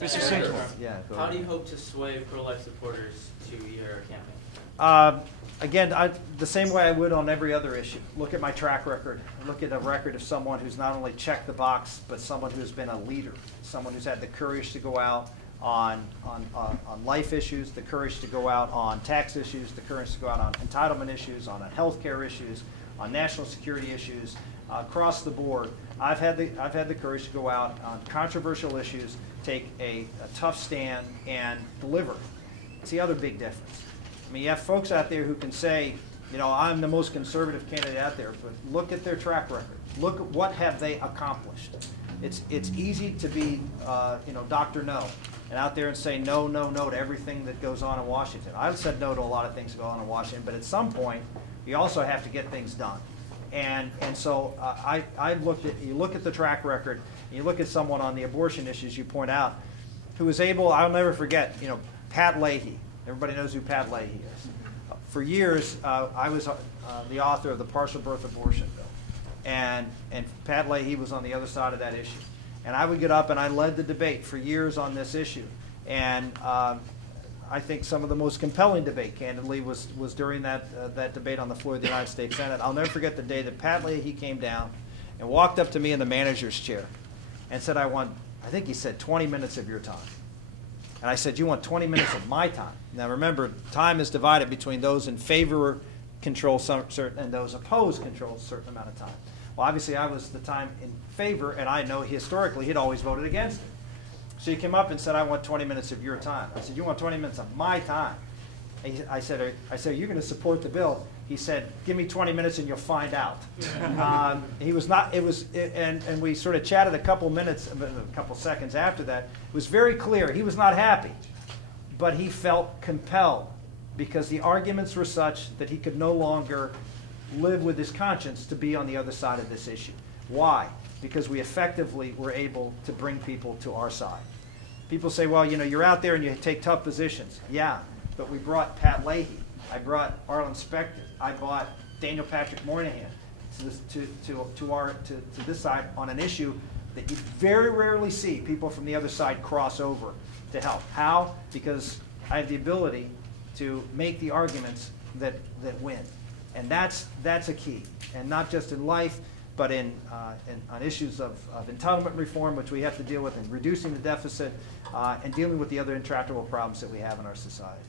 Mr. Santorum. Yeah, go How ahead. do you hope to sway pro-life supporters to your campaign? Again, the same way I would on every other issue. Look at my track record. Look at a record of someone who's not only checked the box, but someone who's been a leader, someone who's had the courage to go out on life issues, the courage to go out on tax issues, the courage to go out on entitlement issues, on health care issues, on national security issues, across the board. I've had the courage to go out on controversial issues, take a tough stand, and deliver. It's the other big difference. I mean, you have folks out there who can say, you know, I'm the most conservative candidate out there, but look at their track record. Look at what have they accomplished. It's easy to be, you know, Dr. No, and out there and say no, no, no to everything that goes on in Washington. I've said no to a lot of things that go on in Washington, but at some point, you also have to get things done. And so you look at the track record, and you look at someone on the abortion issues you point out, who was able, I'll never forget, you know, Pat Leahy. Everybody knows who Pat Leahy is. For years, I was the author of the partial birth abortion bill. And Pat Leahy was on the other side of that issue. And I would get up and I led the debate for years on this issue. And I think some of the most compelling debate, candidly, was during that debate on the floor of the United States Senate. I'll never forget the day that Pat Leahy came down and walked up to me in the manager's chair and said, I think he said 20 minutes of your time. And I said, you want 20 minutes of my time? Now remember, time is divided between those in favor control certain and those opposed control a certain amount of time. Well, obviously I was the time in favor, and I know historically he'd always voted against it. So he came up and said, I want 20 minutes of your time. I said, you want 20 minutes of my time? And I said, are you going to support the bill? He said, give me 20 minutes and you'll find out. He was not, and we sort of chatted a couple seconds after that. It was very clear he was not happy, but he felt compelled because the arguments were such that he could no longer live with his conscience to be on the other side of this issue. Why? Because we effectively were able to bring people to our side. People say, well, you know, you're out there and you take tough positions. Yeah, but we brought Pat Leahy. I brought Arlen Specter. I brought Daniel Patrick Moynihan to this side on an issue that you very rarely see people from the other side cross over to help. How? Because I have the ability to make the arguments that win. And that's a key. And not just in life, but on issues of entitlement reform, which we have to deal with, and reducing the deficit, and dealing with the other intractable problems that we have in our society.